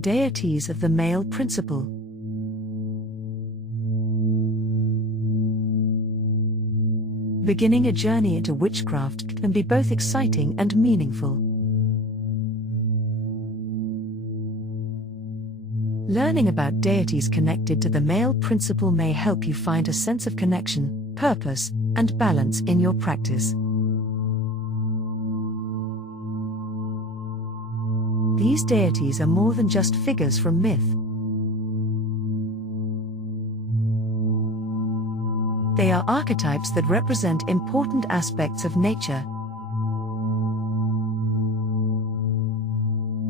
Deities of the male principle. Beginning a journey into witchcraft can be both exciting and meaningful. Learning about deities connected to the male principle may help you find a sense of connection, purpose, and balance in your practice. These deities are more than just figures from myth. They are archetypes that represent important aspects of nature,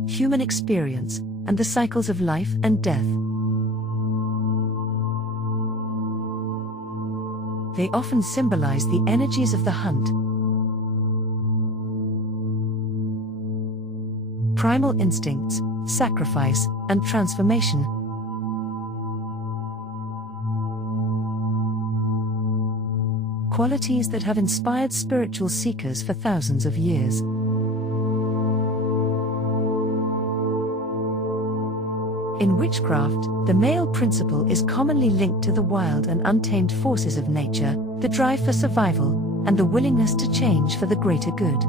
human experience, and the cycles of life and death. They often symbolize the energies of the hunt, primal instincts, sacrifice, and transformation. Qualities that have inspired spiritual seekers for thousands of years. In witchcraft, the male principle is commonly linked to the wild and untamed forces of nature, the drive for survival, and the willingness to change for the greater good.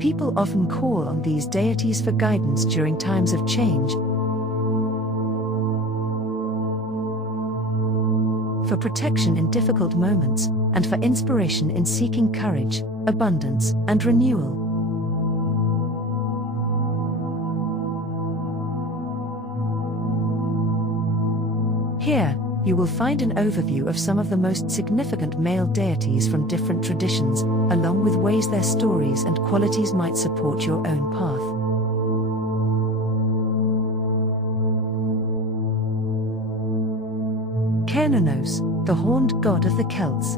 People often call on these deities for guidance during times of change, for protection in difficult moments, and for inspiration in seeking courage, abundance, and renewal. Here, you will find an overview of some of the most significant male deities from different traditions, along with ways their stories and qualities might support your own path. Cernunnos, the horned god of the Celts.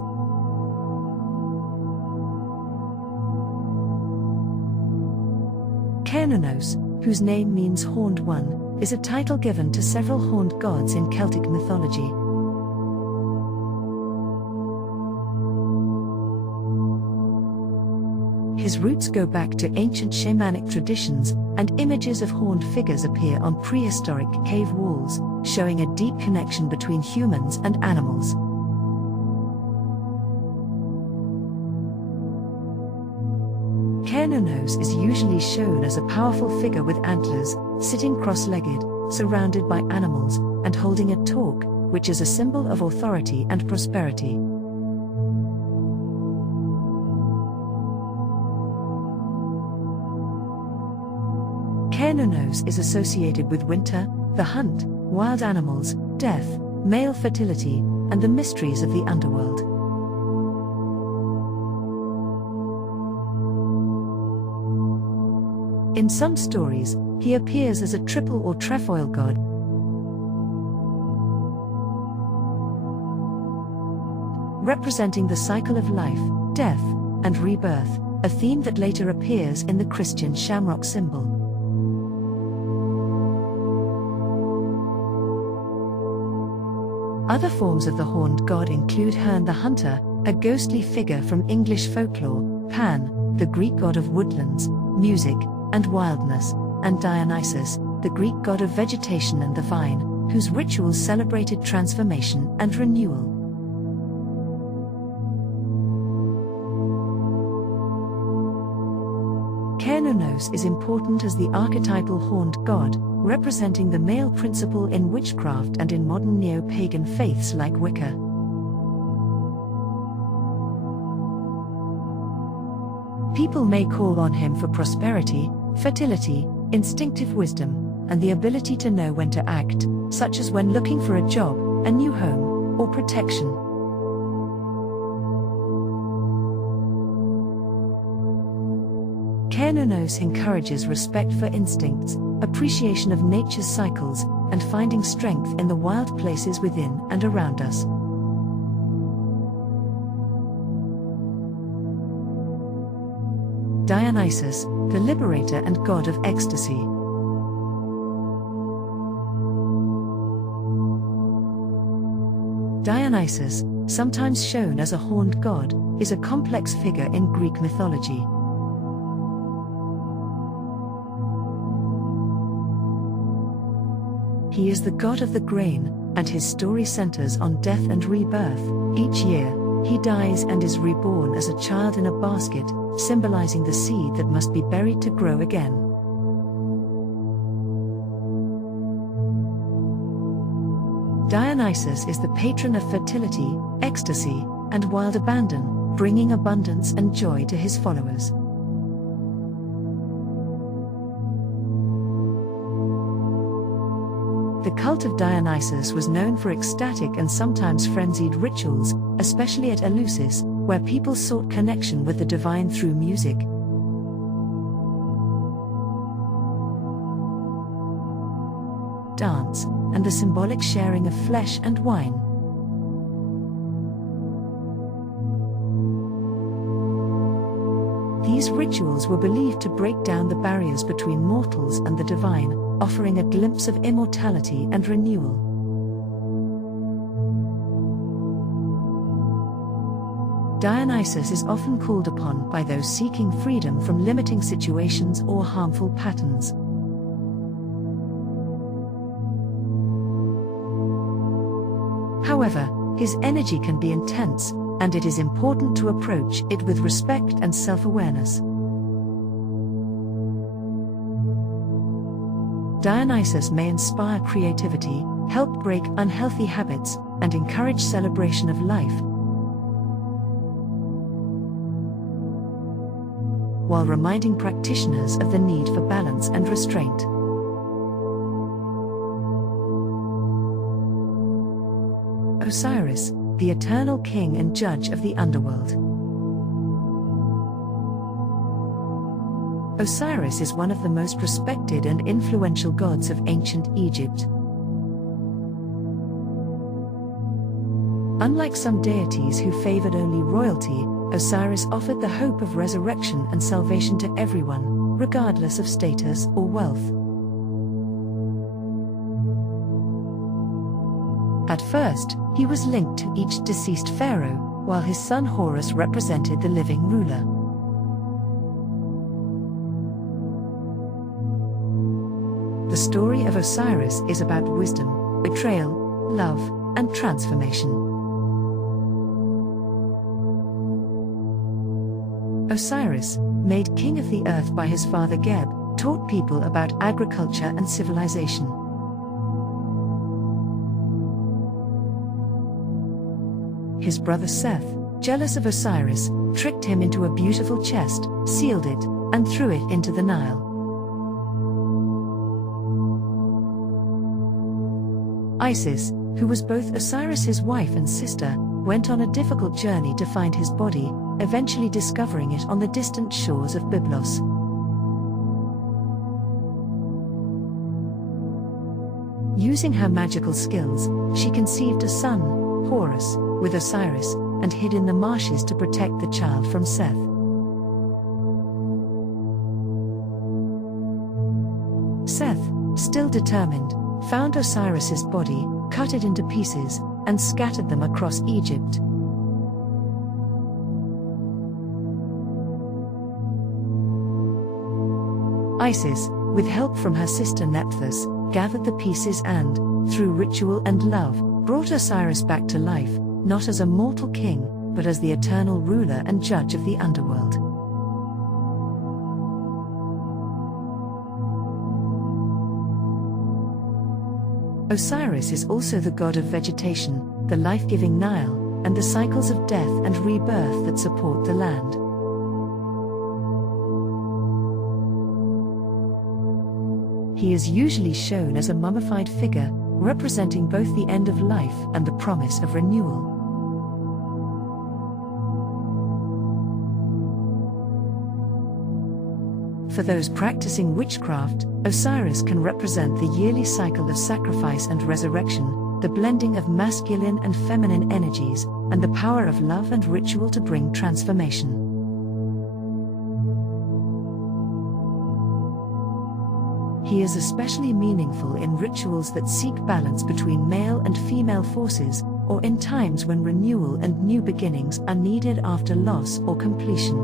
Cernunnos, whose name means horned one, is a title given to several horned gods in Celtic mythology. His roots go back to ancient shamanic traditions, and images of horned figures appear on prehistoric cave walls, showing a deep connection between humans and animals. Cernunnos is usually shown as a powerful figure with antlers, sitting cross-legged, surrounded by animals, and holding a torque, which is a symbol of authority and prosperity. Cernunnos is associated with winter, the hunt, wild animals, death, male fertility, and the mysteries of the underworld. In some stories, he appears as a triple or trefoil god, representing the cycle of life, death, and rebirth, a theme that later appears in the Christian shamrock symbol. Other forms of the horned god include Herne the Hunter, a ghostly figure from English folklore, Pan, the Greek god of woodlands, music, and wildness, and Dionysus, the Greek god of vegetation and the vine, whose rituals celebrated transformation and renewal. Cernunnos is important as the archetypal horned god, representing the male principle in witchcraft and in modern neo-pagan faiths like Wicca. People may call on him for prosperity, fertility, instinctive wisdom, and the ability to know when to act, such as when looking for a job, a new home, or protection. Cernunnos encourages respect for instincts, appreciation of nature's cycles, and finding strength in the wild places within and around us. Dionysus, the liberator and god of ecstasy. Dionysus, sometimes shown as a horned god, is a complex figure in Greek mythology. He is the god of the grain, and his story centers on death and rebirth. Each year, he dies and is reborn as a child in a basket, symbolizing the seed that must be buried to grow again. Dionysus is the patron of fertility, ecstasy, and wild abandon, bringing abundance and joy to his followers. The cult of Dionysus was known for ecstatic and sometimes frenzied rituals, especially at Eleusis, where people sought connection with the divine through music. Dance, and the symbolic sharing of flesh and wine. These rituals were believed to break down the barriers between mortals and the divine, offering a glimpse of immortality and renewal. Dionysus is often called upon by those seeking freedom from limiting situations or harmful patterns. However, his energy can be intense, and it is important to approach it with respect and self-awareness. Dionysus may inspire creativity, help break unhealthy habits, and encourage celebration of life, while reminding practitioners of the need for balance and restraint. Osiris, the eternal king and judge of the underworld. Osiris is one of the most respected and influential gods of ancient Egypt. Unlike some deities who favored only royalty, Osiris offered the hope of resurrection and salvation to everyone, regardless of status or wealth. At first, he was linked to each deceased pharaoh, while his son Horus represented the living ruler. The story of Osiris is about wisdom, betrayal, love, and transformation. Osiris, made king of the earth by his father Geb, taught people about agriculture and civilization. His brother Seth, jealous of Osiris, tricked him into a beautiful chest, sealed it, and threw it into the Nile. Isis, who was both Osiris's wife and sister, went on a difficult journey to find his body, eventually discovering it on the distant shores of Byblos. Using her magical skills, she conceived a son, Horus, with Osiris, and hid in the marshes to protect the child from Seth. Seth, still determined, found Osiris's body, cut it into pieces, and scattered them across Egypt. Isis, with help from her sister Nephthys, gathered the pieces and, through ritual and love, brought Osiris back to life, not as a mortal king, but as the eternal ruler and judge of the underworld. Osiris is also the god of vegetation, the life-giving Nile, and the cycles of death and rebirth that support the land. He is usually shown as a mummified figure, representing both the end of life and the promise of renewal. For those practicing witchcraft, Osiris can represent the yearly cycle of sacrifice and resurrection, the blending of masculine and feminine energies, and the power of love and ritual to bring transformation. He is especially meaningful in rituals that seek balance between male and female forces, or in times when renewal and new beginnings are needed after loss or completion.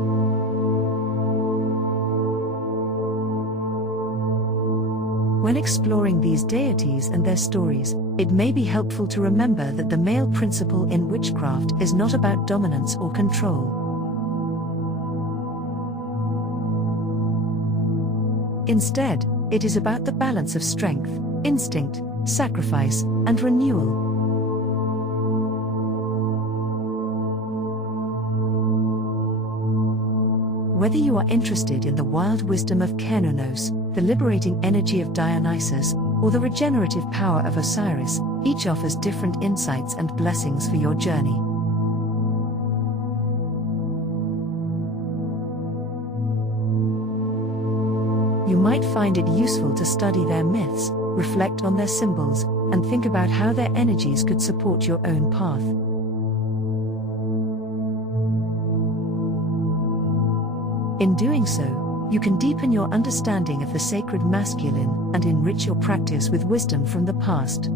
When exploring these deities and their stories, it may be helpful to remember that the male principle in witchcraft is not about dominance or control. Instead, it is about the balance of strength, instinct, sacrifice, and renewal. Whether you are interested in the wild wisdom of Cernunnos, the liberating energy of Dionysus, or the regenerative power of Osiris, each offers different insights and blessings for your journey. You might find it useful to study their myths, reflect on their symbols, and think about how their energies could support your own path. In doing so, you can deepen your understanding of the sacred masculine and enrich your practice with wisdom from the past.